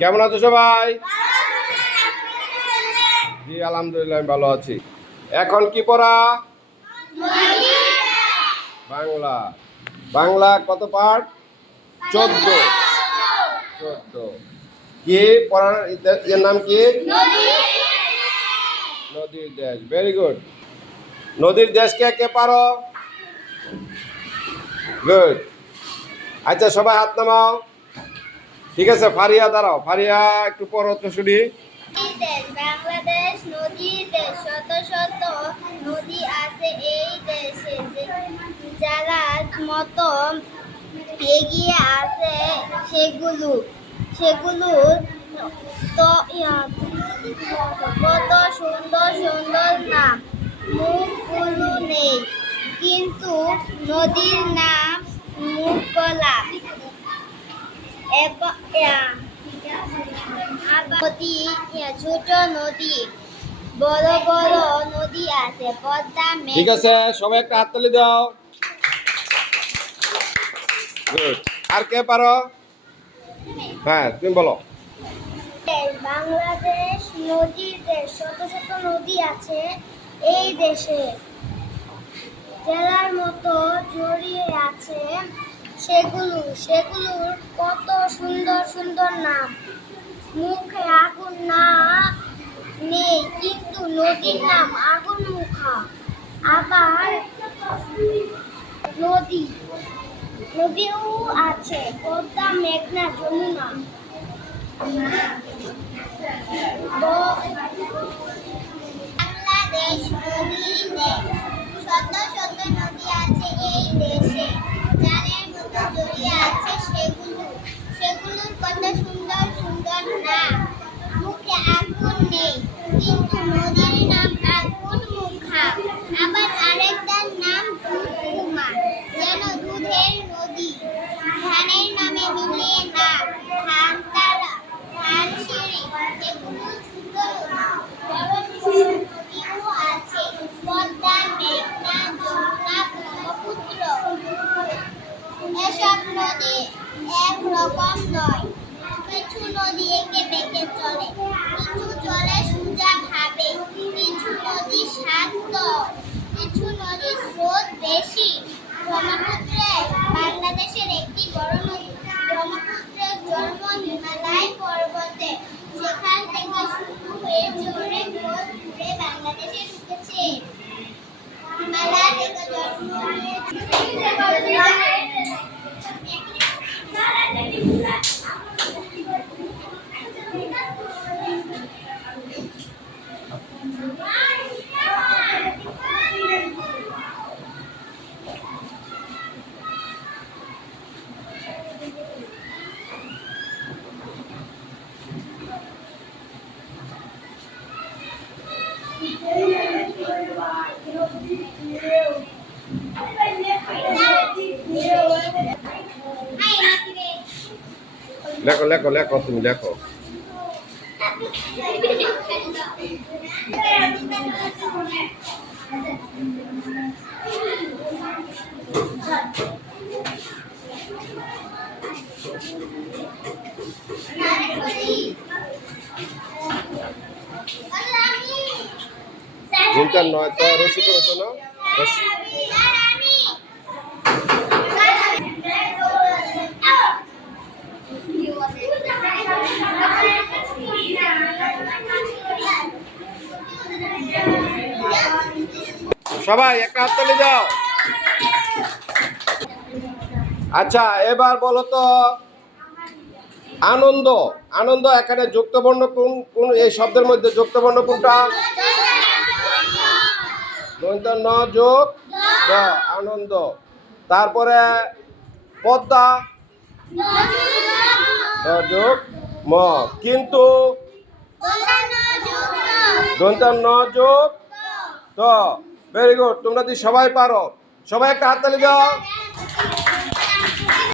কেমন আছো সবাই? জি আলহামদুলিল্লাহ আমি ভালো আছি। এখন কি পড়া? বাংলা। বাংলা কত পাঠ? 14। 14 কি পড়ার এর নাম কি? নদীর দেশ। Very good. নদীর দেশ কে কে পারো? গুড। আচ্ছা সবাই হাত নামাও। ঠিক আছে, ফারিয়া দাঁড়াও। ফারিয়া একটু পড়ো তো শুনি। বাংলাদেশ নদীর দেশ, শত শত নদী আছে এই দেশে, যারার মতো এগিয়ে আছে সেগুলোর তো কত সুন্দর সুন্দর নাম, মুখগুলো নেই কিন্তু নদীর নাম মুখগলা। নদী, ছোট নদী, বড় বড় নদী আছে, পদ্মা, ঠিক আছে, সবাই একটা হাততালি দাও। গুড। আর কে পারো? হ্যাঁ তুমি বলো। বাংলাদেশ নদীর দেশ, শত শত নদী আছে এই দেশে, জেলার মতো জড়িয়ে আছে সেগুলোর কত সুন্দর সুন্দর নাম, মুখে আগুন না নেই কিন্তু নদীর নাম আগুন মুখা। আবার নদীও আছে, পদ্মা, মেঘনা, যমুনা। বাংলাদেশ নদীর দেশ, শত শত নদী আছে এই দেশে, যাদের মতো জড়িয়ে আছে সেগুলোর কত সুন্দর সুন্দর নাম, মুখে আগুন নেই কিন্তু নদীর নাম আগুন মুখা। আবার আরেকটার নাম দুধকুমা, যেন দুধের নদী, ধানের নামে মিলিয়ে না, ধান তারা, ধান সিঁড়ি, এগুলো ছোট নদীও আছে, পদ্মা, মেঘনা, যমুনা, ব্রহ্মপুত্র। এসব নদী একরকম নয়, কিছু নদী এঁকে বেঁকে চলে, কিছু চলে সোজা ভাবে, কিছু নদী শান্ত, কিছু নদীর স্রোত বেশি। ব্রহ্মপুত্র বাংলাদেশের একটি বড় নদী। ব্রহ্মপুত্রের জন্ম হিমালয় পর্বতে, সেখান থেকে শুরু হয়ে জোরে ঘোর ঘুরে বাংলাদেশে ঢুকেছে। হিমালয় থেকে জন্ম নিয়েছে। লেখো লেখো লেখো, তুমি লেখো। তিনটা নয় তো রশি করেছো না? রশি। সবাই একটা হাততালি দাও। আচ্ছা এবার বলো তো, আনন্দ। আনন্দ এখানে যুক্তবর্ণ কোন কোন এই শব্দের মধ্যে যুক্তবর্ণ কোনটা? ন যোগ দ, আনন্দ। তারপরে পদ্মা, দ যোগ ম। কিন্তু ন যোগ দ। ভেরি গুড, তোমরা যদি সবাই পারো, সবাই একটা হাততালি দাও।